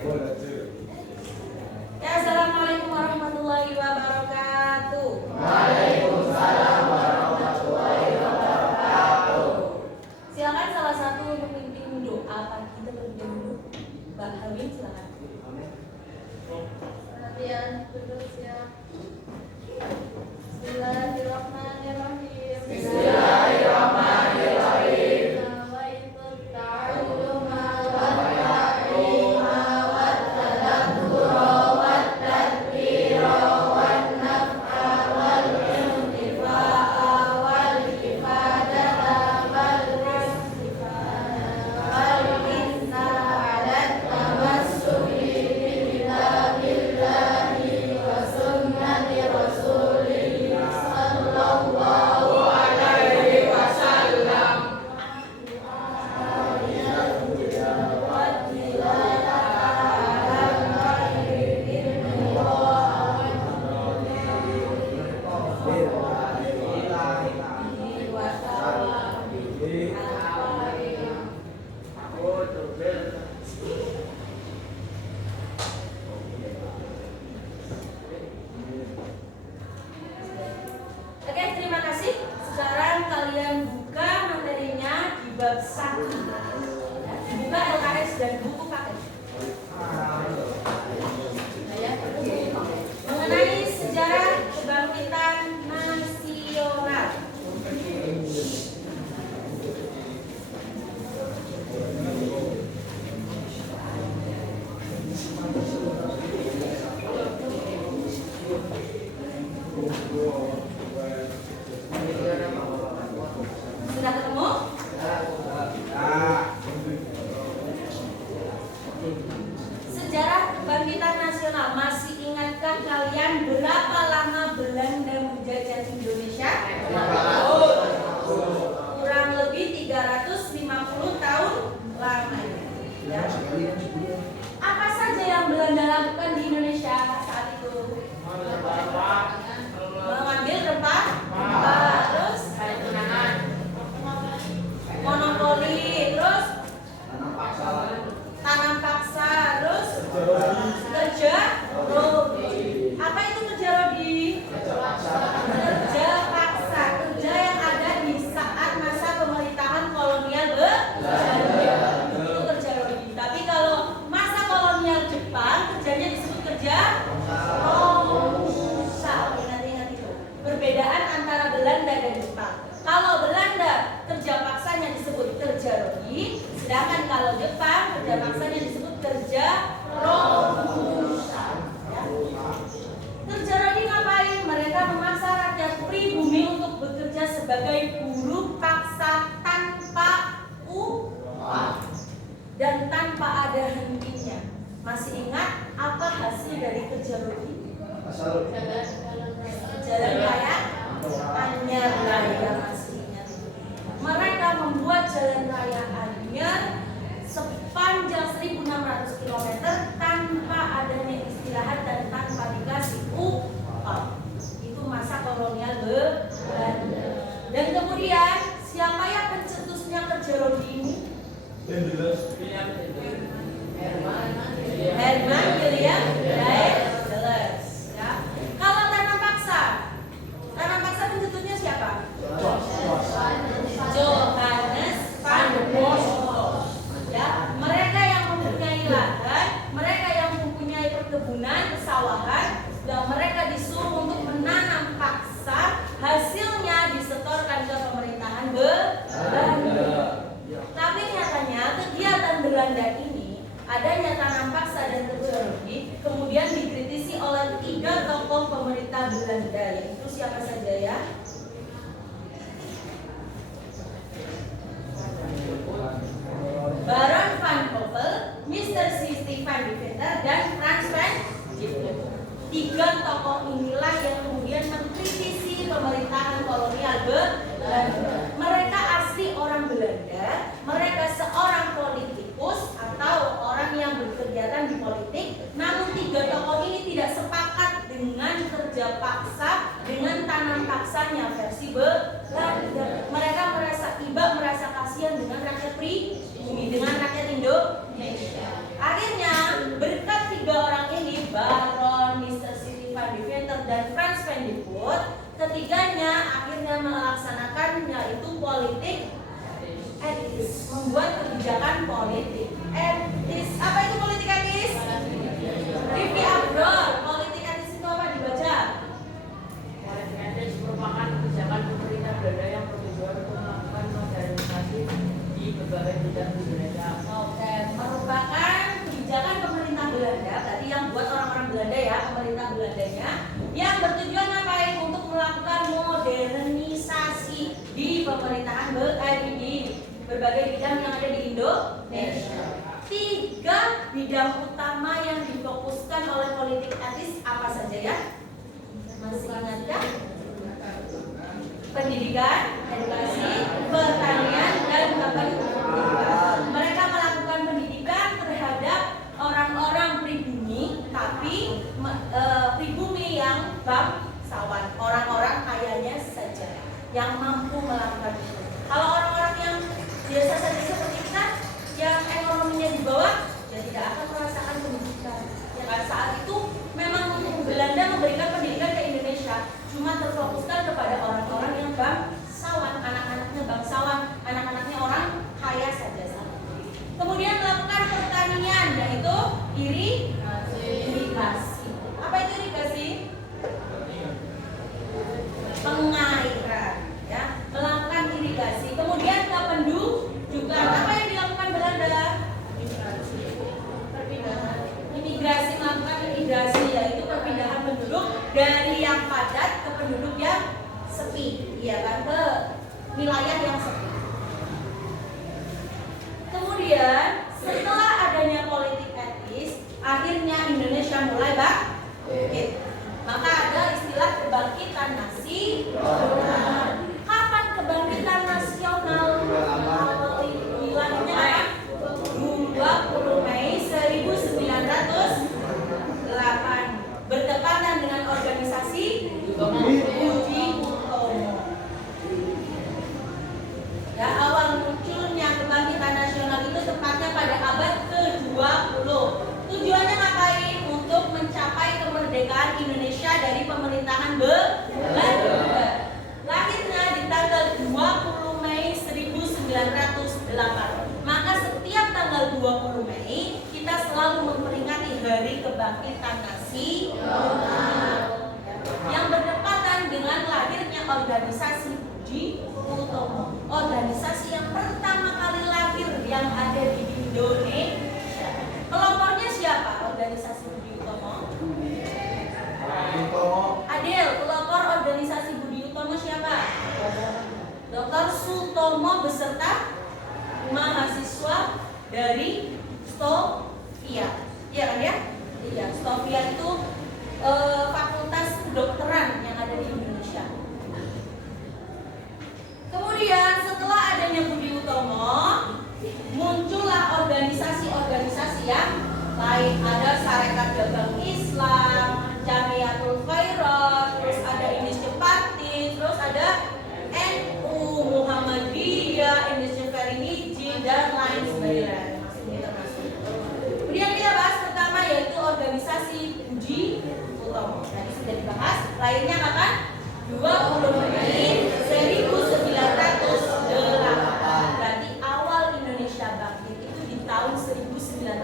Ya, assalamualaikum warahmatullahi wabarakatuh. Waalaikumsalam warahmatullahi wabarakatuh. Silakan salah satu pemimpin doa pagi terlebih dahulu. Mbak Hamid, silakan. Perhatian duduk siap. Bismillahirrahmanirrahim. Bismillahirrahmanirrahim. Nawaitu ta'alluma wat-ta'lima wat-tadabbura wat-tadbira wan-naf'a wal-intifa'a wal-ifadata wal-isna 'ala tamassuki bi kitabillahi wa sunnati rasulih sallallahu alaihi wasallam. Oke, terima kasih. Sekarang kalian buka materinya di bab 1. Ya, dibuka LKS dan buku paket. Mengenai sejarah kebangkitan nasional. Sudah ketemu? Sejarah kebangkitan nasional. Masih ingatkah kalian berapa lama Belanda menjajah Indonesia? Kurang lebih 350 tahun lamanya. Ya. Apa saja yang Belanda lakukan di Indonesia saat itu? Mengambil rempah, terus monopoli, terus tanam paksa, terus kerja rodi. Apa itu kerja rodi? Kerja paksa, kerja yang ada di saat masa pemerintahan kolonial Belanda. Itu kerja rodi. Tapi kalau masa kolonial Jepang, kerjanya disebut kerja romusa. Ingat-ingat itu. Perbedaan antara Belanda dan Jepang. Kalau Belanda kerja paksanya disebut kerja rodi, sedangkan kalau Jepang kerja paksanya disebut kerja romusa. Ya. Kerja rodi ngapain? Mereka memaksa rakyat pribumi untuk bekerja sebagai buruh paksa tanpa upah dan tanpa ada hentinya. Masih ingat apa hasil dari kerja rodi? Jalan raya Anyar Raya, masih ingat. Mereka membuat jalan raya Anyar sepanjang 1.600 km tanpa adanya istirahat dan tanpa dikasih upah. Itu masa kolonial Belanda. Dan kemudian siapa yang pencetusnya kerja rodi ini? Herman William Daedalus. Ya. Kalau tanam paksa pencetusnya siapa? Johannes van der Bosch. Ya, mereka yang mempunyai ladang, mereka yang mempunyai perkebunan, pesawahan, dan mereka disuruh untuk menanam paksa, hasilnya disetorkan ke pemerintahan Belanda. Tapi nyatanya kegiatan Belanda ini, adanya tanam paksa dan kerja rodi, kemudian dikritisi oleh 3 tokoh pemerintah Belanda, yaitu siapa saja ya? Baron van Poppel, Mr. C. Stefan de Venter, dan Frans van Gogh. 3 tokoh inilah yang kemudian mengkritisi pemerintahan kolonial Belanda. Mereka asli orang Belanda, mereka seorang politikus atau orang yang berkegiatan di politik. Namun 3 tokoh ini tidak sepakat dengan kerja paksa, dengan tanam paksanya versi Belanda. Mereka merasa iba, merasa kasihan dengan rakyat pribumi, dengan rakyat Indonesia. Akhirnya yaitu politik etis, membuat kebijakan politik etis. Apa itu politik etis? Rifki Abdul, politik etis itu apa dibaca? Politik etis merupakan kebijakan pemerintah Belanda yang bertujuan untuk melakukan modernisasi di berbagai bidang di Belanda. Oke, merupakan kebijakan pemerintah Belanda, berarti yang buat orang-orang Belanda ya, pemerintah Belandanya, yang bertujuan ngapain? Untuk melakukan modernisasi di pemerintahan di berbagai bidang yang ada di Indonesia. 3 bidang utama yang difokuskan oleh politik etis apa saja ya? Masih ingatkah? Pendidikan, edukasi, pertanian, dan pendidikan. Mereka melakukan pendidikan terhadap orang-orang pribumi, tapi pribumi yang bangsawan, orang-orang kayanya saja yang mampu melakukan itu. Kalau orang-orang yang biasa saja seperti kita, yang ekonominya di bawah, ya tidak akan merasakan pendidikan. Ya kan, saat itu memang Belanda memberikan pendidikan ke Indonesia, cuma terfokuskan kepada orang-orang yang bangsawan, anak-anaknya bangsawan, anak-anaknya orang kaya saja. Kemudian melakukan pertanian, yaitu irigasi. Apa itu irigasi? Pengairan, ya, melakukan irigasi. Kemudian ke pendudukan. Apa yang dilakukan Belanda? Perpindahan. Imigrasi, melakukan imigrasi, yaitu perpindahan penduduk dari yang padat ke penduduk yang sepi, ya kan, ke wilayah yang sepi. Kemudian setelah adanya politik etis, akhirnya Indonesia mulai bangkit. Maka ada istilah kebangkitan nasional. Kapan kebangkitan nasional? Bilangnya apa? 20 Mei 1908, bertepatan dengan organisasi Budi Utomo. Ya, awal munculnya kebangkitan nasional itu tepatnya pada abad ke-20. Tujuannya ngapain? Untuk mencapai kemerdekaan Indonesia dari pemerintahan Belanda. Lahirnya di tanggal 20 Mei 1908. Maka setiap tanggal 20 Mei kita selalu memperingati Hari Kebangkitan Nasional yang berdepatan dengan lahirnya organisasi Budi Utomo. Organisasi yang pertama kali lahir yang ada di Indonesia. Pelopornya siapa? Organisasi Budi Utomo. Adil, pelopor organisasi Budi Utomo siapa? Dr. Sutomo beserta mahasiswa dari Stovia. Iya kan ya? Iya, Stovia itu fakultas kedokteran yang ada di Indonesia. Kemudian setelah adanya Budi Utomo, muncullah organisasi-organisasi yang lain. Ada Sarekat Dagang Islam, Jamiatul Khairat, terus ada Indonesia Party, terus ada NU, Muhammadiyah, Indonesia Feriniji, dan lain sebagainya. Kemudian kita bahas pertama yaitu organisasi Budi Utomo. Tadi sudah dibahas. Lainnya kapan? 20 Mei 1908. Berarti awal Indonesia bangkit itu di tahun 1908.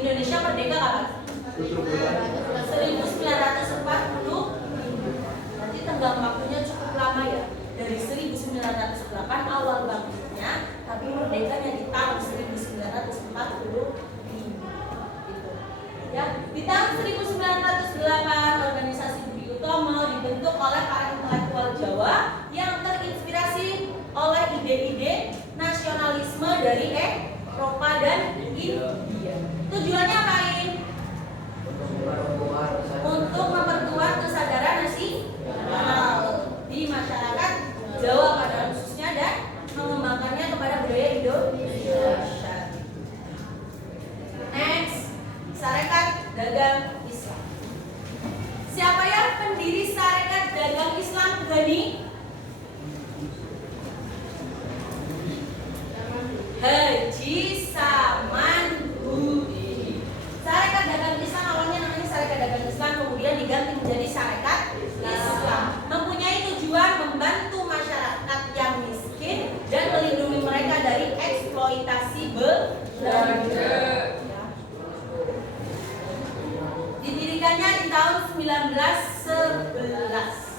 Indonesia merdeka kapan? 1940. Nanti tenggang waktunya cukup lama ya. Dari 1908 awal bangkitnya, tapi merdekanya di tahun 1940. Gitu. Ya, di tahun 1908 organisasi Budi Utomo dibentuk oleh para intelektual Jawa yang terinspirasi oleh ide-ide nasionalisme dari Eropa dan India. Tujuannya apain? Untuk memperkuat kesadaran nasional di masyarakat Jawa pada khususnya dan mengembangkannya kepada budaya Indonesia. Next, Sarekat Dagang Islam. Siapa ya pendiri Sarekat Dagang Islam, Gani? Haji Saman Hudi. Sarekat Dagang Islam awalnya namanya Sarekat Dagang Islam, kemudian diganti menjadi Sarekat Islam. Mempunyai tujuan membantu masyarakat dan melindungi mereka dari eksploitasi belanda. Ya. Didirikannya di tahun 1911.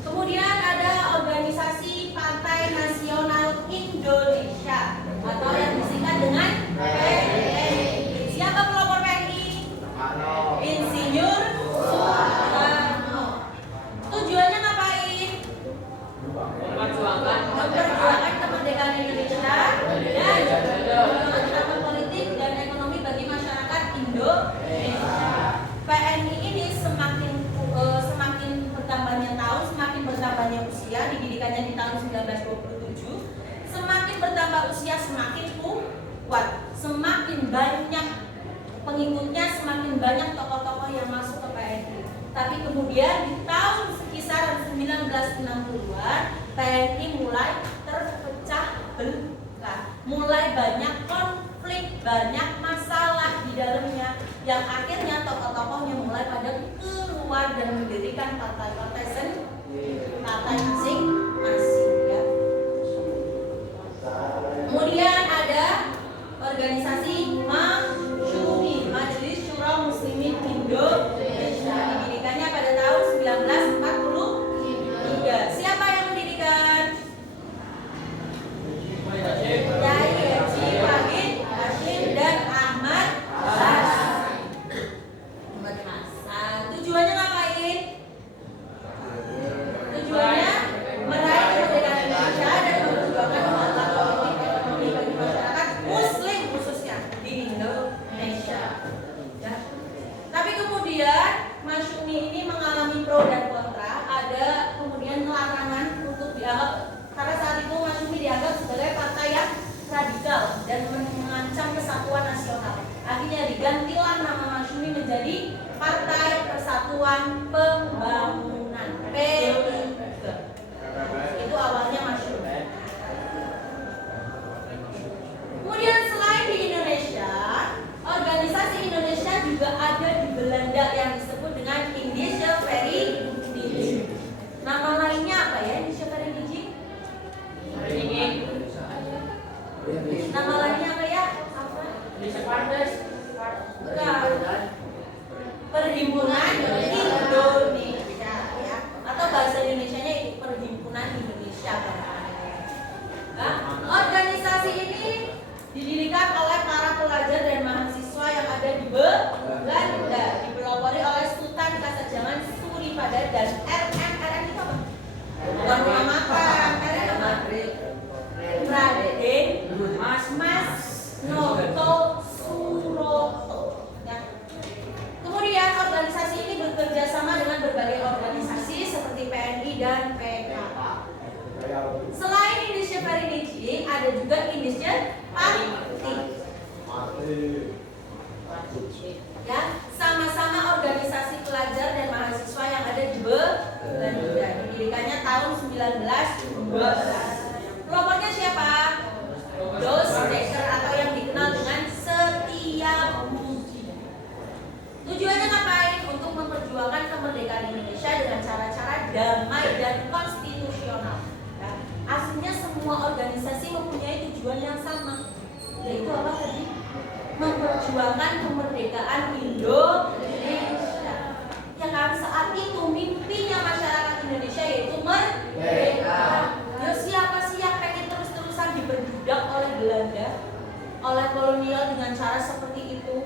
Kemudian ada organisasi Partai Nasional Indonesia atau yang disingkat dengan PNI. Siapa pelopor PNI? Insinyur Soekarno. Tujuannya ngapain? Memperjuangkan Memperjuangkan kemerdekaan Indonesia dan kemerdekaan politik dan ekonomi bagi masyarakat Indonesia. PNI ini semakin bertambahnya tahun, semakin bertambahnya usia, didirikannya di tahun 1927. Semakin bertambah usia semakin kuat, semakin banyak pengikutnya, semakin banyak tokoh-tokoh yang masuk ke PNI. Tapi kemudian di tahun kisaran 1960-an PNI mulai terpecah belah, mulai banyak konflik, banyak masalah di dalamnya, yang akhirnya tokoh-tokohnya mulai pada keluar dan mendirikan partai-partai partai masing-masing ya. Kemudian ada organisasi MASYUMI, Majelis Syura Muslimin Indonesia, didirikannya pada tahun 1943. Siapa yang mendirikan? Kiai Haji Wahid Hasyim dan Ahmad Hasan. Tujuannya ngapain? Tujuannya meraih kemerdekaan Indonesia dan memperjuangkan kemajuan politik dan ekonomi bagi masyarakat Muslim khususnya di Indonesia. Ya. Tapi kemudian MASYUMI ini mengalami pro dan kontra. Ada kemudian larangan untuk dianggap, karena saat itu MASYUMI dianggap sebagai partai yang radikal dan mengancam kesatuan nasional. Akhirnya digantilah nama MASYUMI menjadi Partai Persatuan Pembangunan (P3). Itu awalnya MASYUMI. Kemudian selain di Indonesia, organisasi Indonesia juga ada di Belanda yang disebut dengan Indische Vereniging. Nama lainnya apa ya Indische Vereniging? Nama lainnya apa ya? Apa? Bukan. Perhimpunan Indonesia ya, atau bahasa Indonesianya itu Perhimpunan Indonesia. Nah, organisasi ini didirikan oleh para pelajar dan mahasiswa yang ada di Belanda, dipelopori oleh Sultan Kasajangan Suripada dan RN itu apa? Bukan rumah makan, RN apa? Raden Mas Noto Suroto. Ya. Kemudian organisasi ini bekerja sama dengan berbagai organisasi seperti PNI dan PKK. Selain Indische Vereniging, ada juga Indische Party. Ya, sama-sama organisasi pelajar dan mahasiswa yang ada di Belanda. Didirikannya tahun 1912. Pelopornya siapa? Dekker atau yang dikenal dengan Setiabudi. Tujuannya ngapain? Untuk memperjuangkan kemerdekaan Indonesia dengan cara-cara damai dan konstitusional. Ya. Aslinya semua organisasi mempunyai tujuan yang sama, yaitu apa tadi? Memperjuangkan kemerdekaan Indonesia. Ya kan, saat itu mimpinya masyarakat Indonesia yaitu merdeka. Ya, siapa sih yang pengen terus-terusan diperbudak oleh Belanda, oleh kolonial dengan cara seperti itu,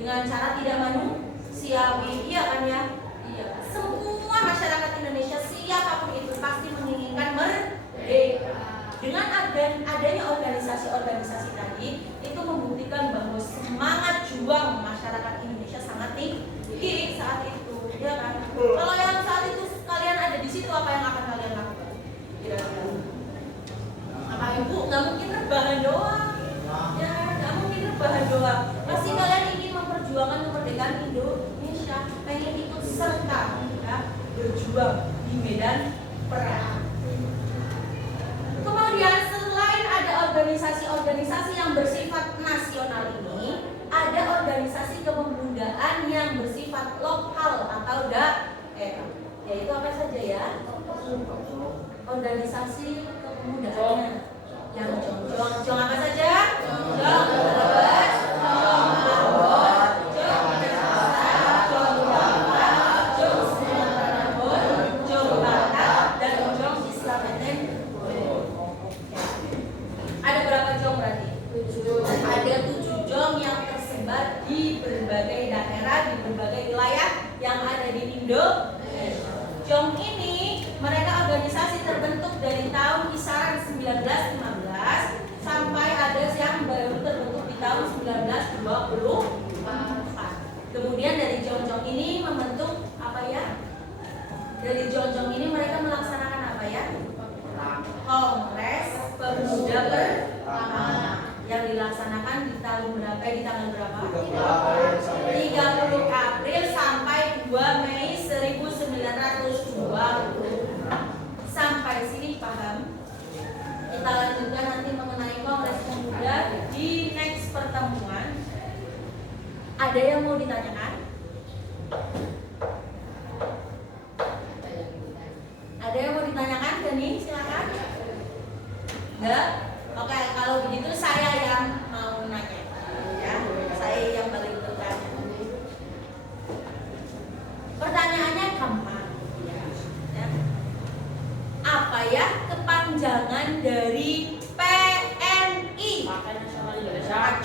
dengan cara tidak manusiawi? Iya kan ya? Iya. Semua masyarakat Indonesia siapapun itu pasti menginginkan merdeka. Dengan adanya organisasi-organisasi tadi, itu membuktikan bahwa semangat juang masyarakat Indonesia sangat tinggi saat itu, ya kan? Kalau yang saat itu kalian ada di situ, apa yang akan kalian lakukan? Kira-kira? Apa ibu? Nggak mungkin rebahan doang. Ya, nggak mungkin rebahan doang. Pasti kalian ingin memperjuangkan kemerdekaan Indonesia, pengen ikut serta ya, berjuang di medan perang. Kemudian selain ada organisasi-organisasi yang bersifat nasional ini, ada organisasi kepemudaan yang bersifat lokal atau daerah. Yaitu apa saja ya? Organisasi kepemudaannya yang jong apa saja? Jong Brebes, jong Ambon, jong Jakarta, jong Jawa, jong Sumatera Barat, jong Batak, dan jong Islam Eten. Ada berapa jong berarti? 7. Ada 7 jong yang tersebar di berbagai daerah, di berbagai wilayah yang ada di Indonesia. Jong ini mereka organisasi terbentuk dari tahun kisaran 1915 sampai ada yang baru terbentuk di tahun 1924. Kemudian dari jong-jong ini membentuk apa ya? Dari jong-jong ini mereka melaksanakan apa ya? Kongres Pemuda pertama yang dilaksanakan di tahun berapa? Di tanggal berapa? 30 April sampai 2 Mei 1920. Sampai sini paham? Kita lanjutkan nanti mengenai Kongres Pemuda di next pertemuan. Ada yang mau ditanyakan? Ada yang mau ditanyakan, Dani? Silakan. Enggak? Oke, kalau begitu saya yang mau nanya. Ya, saya yang paling bertanya. Pertanyaannya gampang. Ya. Apa ya kepanjangan dari PNI? Partai Nasional Indonesia.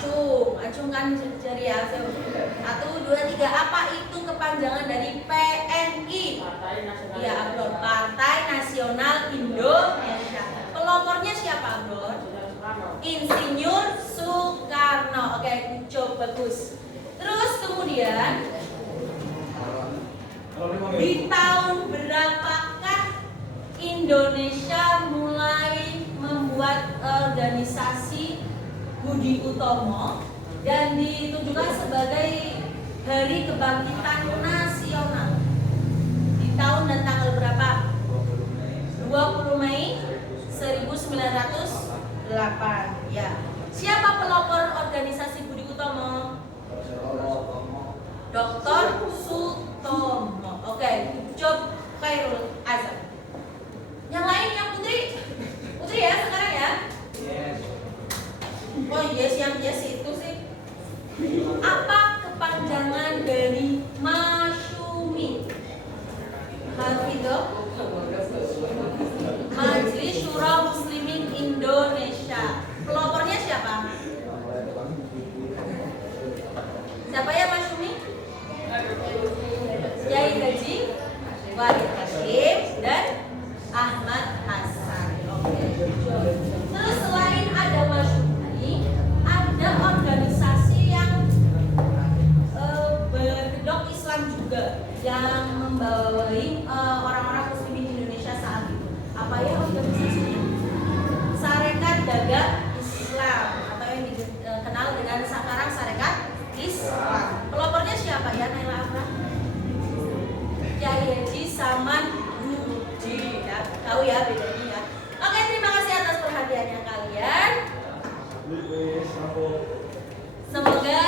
Acungkan jari ya. 1, 2, 3. Apa itu kepanjangan dari PNI? Partai Nasional. Iya, Bro. Partai Nasional Indonesia. Pelopornya siapa, Bro? Insinyur Soekarno. Oke, coba bagus. Terus kemudian di tahun berapakah Indonesia mulai membuat organisasi Budi Utomo dan ditujukan sebagai Hari Kebangkitan Nasional? Di tahun dan tanggal berapa? 20 Mei 1908. Ya. Siapa pelopor organisasi Budi Utomo? Dr. Sutomo. Oke, job Khairul Azam. Yang lain yang Putri? Putri ya sekarang ya? Oh yes, yang yes itu sih. Apa kepanjangan dari Masyumi? Hafidho? Majelis Syura Muslimin Indonesia. Pelopornya siapa? Siapa ya Masyumi? Yai Haji Wahid Hasyim dan Ahmad Hasan. Oke. Terus selain ada Masyumi, ada organisasi yang berkedok Islam juga yang membawahi orang-orang muslimin Indonesia saat itu. Apa ya organisasinya? Sarekat Dagang Islam atau yang dikenal dengan sekarang Sarekat Islam. Pelopornya siapa ya, Naila Afra? Kiai Haji Saman Hudi. Ya, tahu ya bedanya ya. Oke, terima kasih atas perhatiannya kalian. Semoga